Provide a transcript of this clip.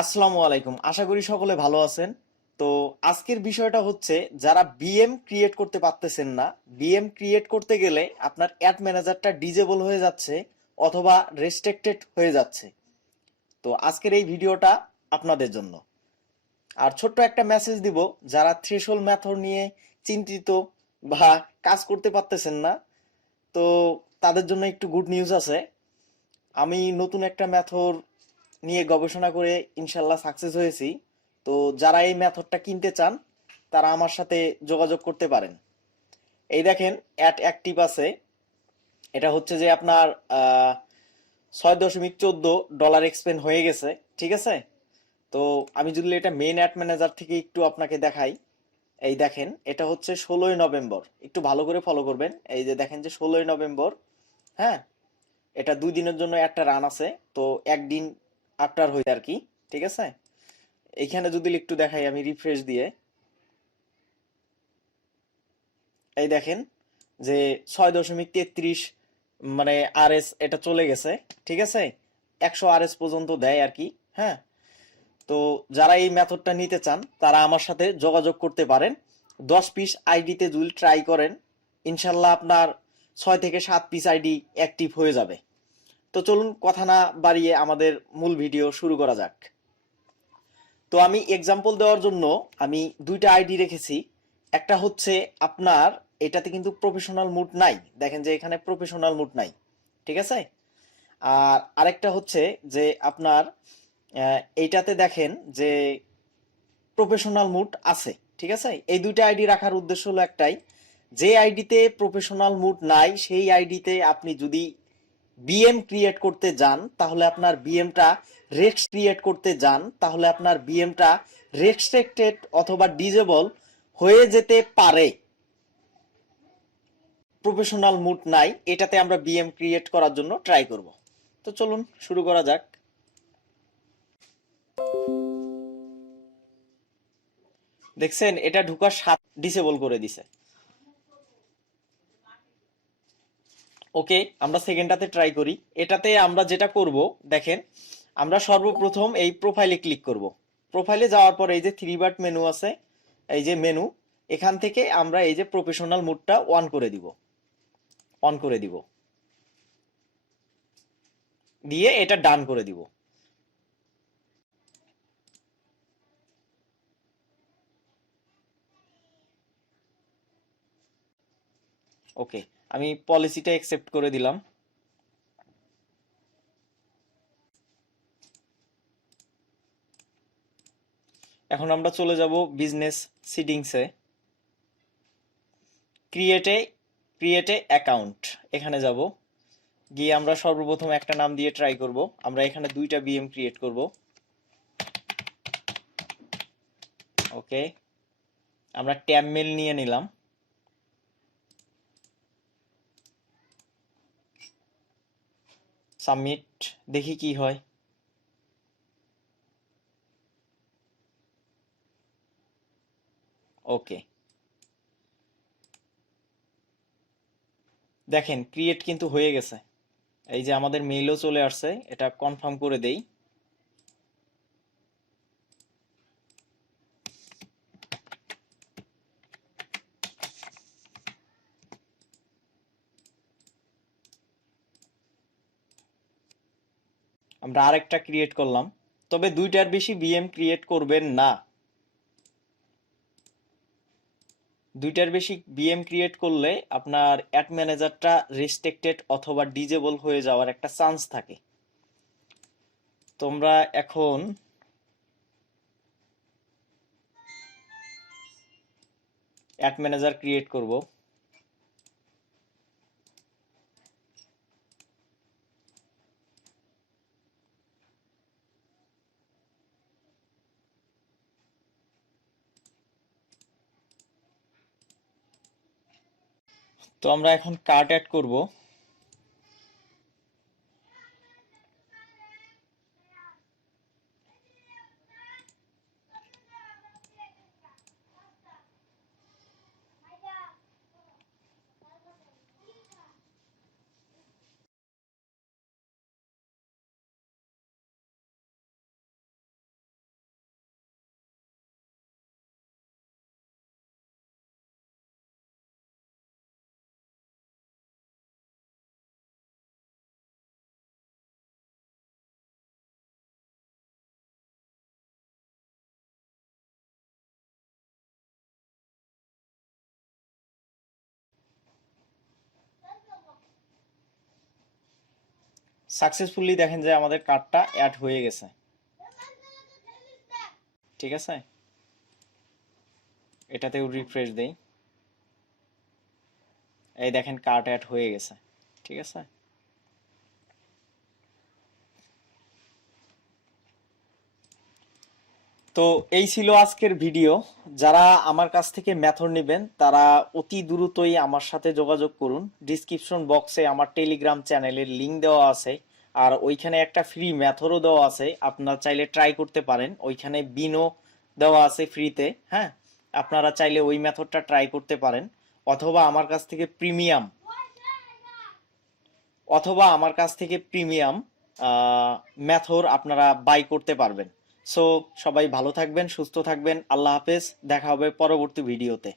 আসসালামু আলাইকুম, আশা করি সকলে ভালো আছেন। তো আজকের বিষয়টা হচ্ছে, যারা বিএম ক্রিয়েট করতে পারতেছেন না, বিএম ক্রিয়েট করতে গেলে আপনার অ্যাড ম্যানেজারটা ডিজেবল হয়ে যাচ্ছে অথবা রেস্ট্রিক্টেড হয়ে যাচ্ছে। তো আজকের এই ভিডিওটা আপনাদের জন্য। আর ছোট্ট একটা মেসেজ দিব, যারা থ্রেশহোল্ড মেথড নিয়ে চিন্তিত বা কাজ করতে পারতেছেন না, তো তাদের জন্য একটু গুড নিউজ আছে। আমি নতুন একটা মেথড নিয়ে গবেষণা করে ইনশাল্লাহ সাকসেস হয়েছি। তো যারা এই মেথডটা কিনতে চান, তারা আমার সাথে যোগাযোগ করতে পারেন। এই দেখেন, অ্যাট অ্যাক্টিভ আছে। এটা হচ্ছে যে আপনার 6.14 ডলার এক্সপেন্ড হয়ে গেছে। ঠিক আছে। তো আমি যদি এটা মেইন অ্যাড ম্যানেজার থেকে একটু আপনাকে দেখাই, এই দেখেন, এটা হচ্ছে 16ই নভেম্বর। একটু ভালো করে ফলো করবেন। এই যে দেখেন যে 16ই নভেম্বর। হ্যাঁ, এটা 2 দিনের জন্য একটা রান আছে। তো একদিন আফটার হইতে আর কি। ঠিক আছে। এইখানে যদি একটু দেখাই আমি রিফ্রেশ দিয়ে, এই দেখেন যে 6.33 মানে আরএস এটা চলে গেছে। ঠিক আছে। 100 আরএস পর্যন্ত দেয় আর কি। হ্যাঁ। তো যারা এই মেথডটা নিতে চান, তারা আমার সাথে যোগাযোগ করতে পারেন। 10 পিস আইডিতে যদি ট্রাই করেন, ইনশাল্লাহ আপনার 6 থেকে 7 পিস আইডি অ্যাক্টিভ হয়ে যাবে। তো চলুন কথা না বাড়িয়ে আমাদের মূল ভিডিও শুরু করা যাক। তো আমি এক্সাম্পল দেওয়ার জন্য আমি দুইটা আইডি রেখেছি। একটা হচ্ছে আপনার, এটাতে কিন্তু প্রফেশনাল মুড নাই। দেখেন যে এখানে প্রফেশনাল মুড নাই। ঠিক আছে। আর আরেকটা হচ্ছে যে আপনার এইটাতে দেখেন যে প্রফেশনাল মুড আছে। ঠিক আছে। এই দুইটা আইডি রাখার উদ্দেশ্য হলো একটাই, যে আইডিতে প্রফেশনাল মুড নাই সেই আইডিতে আপনি যদি বিএম ক্রিয়েট করতে যান, তাহলে আপনার বিএমটা রেক্স ক্রিয়েট করতে যান, তাহলে আপনার বিএমটা রেস্ট্রিক্টেড অথবা ডিজেবল হয়ে যেতে পারে। প্রফেশনাল মুড নাই, এটাতে আমরা বিএম ক্রিয়েট করার জন্য ট্রাই করব। তো চলুন শুরু করা যাক। দেখছেন, এটা ঢুকার সাথে ডিসেবল করে দিছে। ওকে, আমরা সেকেন্ডটাতে ট্রাই করি। এটাতে আমরা যেটা করব, দেখেন, আমরা সর্বপ্রথম এই প্রোফাইলে ক্লিক করব। প্রোফাইলে যাওয়ার পর এই যে থ্রি বাট মেনু আছে, এই যে মেনু, এখান থেকে আমরা এই যে প্রফেশনাল মুডটা অন করে দিব দিয়ে এটা ডান করে দিব। ওকে, আমি পলিসিটা অ্যাকসেপ্ট করে দিলাম। এখন আমরা চলে যাব বিজনেস সিটিংসে। ক্রিয়েটে ক্রিয়েটে অ্যাকাউন্ট, এখানে যাব। গিয়ে আমরা সর্বপ্রথম একটা নাম দিয়ে ট্রাই করব। আমরা এখানে দুইটা বিএম ক্রিয়েট করব। ওকে, আমরা ট্যাব মেল নিয়ে নিলাম। সাবমিট, দেখি কি হয়। ওকে, দেখেন ক্রিয়েট কিন্তু হয়ে গেছে। এই যে আমাদের মেইলও চলে আসছে, এটা কনফার্ম করে দেই। আমরা আরেকটা ক্রিয়েট করলাম। তবে দুইটার বেশি বিএম ক্রিয়েট করবেন না। দুইটার বেশি বিএম ক্রিয়েট করলে আপনার অ্যাড ম্যানেজারটা রেস্ট্রিক্টেড অথবা ডিজেবল হয়ে যাওয়ার একটা চান্স থাকে। তোমরা এখন অ্যাড ম্যানেজার ক্রিয়েট করব। তো আমরা এখন কার্ড অ্যাড করব। সাকসেসফুলি দেখেন যে আমাদের কার্ডটা অ্যাড হয়ে গেছে। ঠিক আছে, এটাতেও রিফ্রেশ দেই, এই দেখেন কার্ড অ্যাড হয়ে গেছে। ঠিক আছে, তো এই ছিল আজকের ভিডিও। যারা আমার কাছ থেকে মেথড নেবেন তারা অতি দ্রুতই আমার সাথে যোগাযোগ করুন। ডিসক্রিপশন বক্সে আমার টেলিগ্রাম চ্যানেলের লিংক দেওয়া আছে, আর ওইখানে একটা ফ্রি মেথডও দেওয়া আছে, আপনারা চাইলে ট্রাই করতে পারেন। ওইখানে বিনও দেওয়া আছে ফ্রিতে, হ্যাঁ, আপনারা চাইলে ওই মেথডটা ট্রাই করতে পারেন। অথবা আমার কাছ থেকে প্রিমিয়াম অথবা আমার কাছ থেকে প্রিমিয়াম মেথড আপনারা বাই করতে পারবেন। সো সবাই ভালো থাকবেন, সুস্থ থাকবেন, আল্লাহ হাফেজ, দেখা হবে পরবর্তী ভিডিওতে।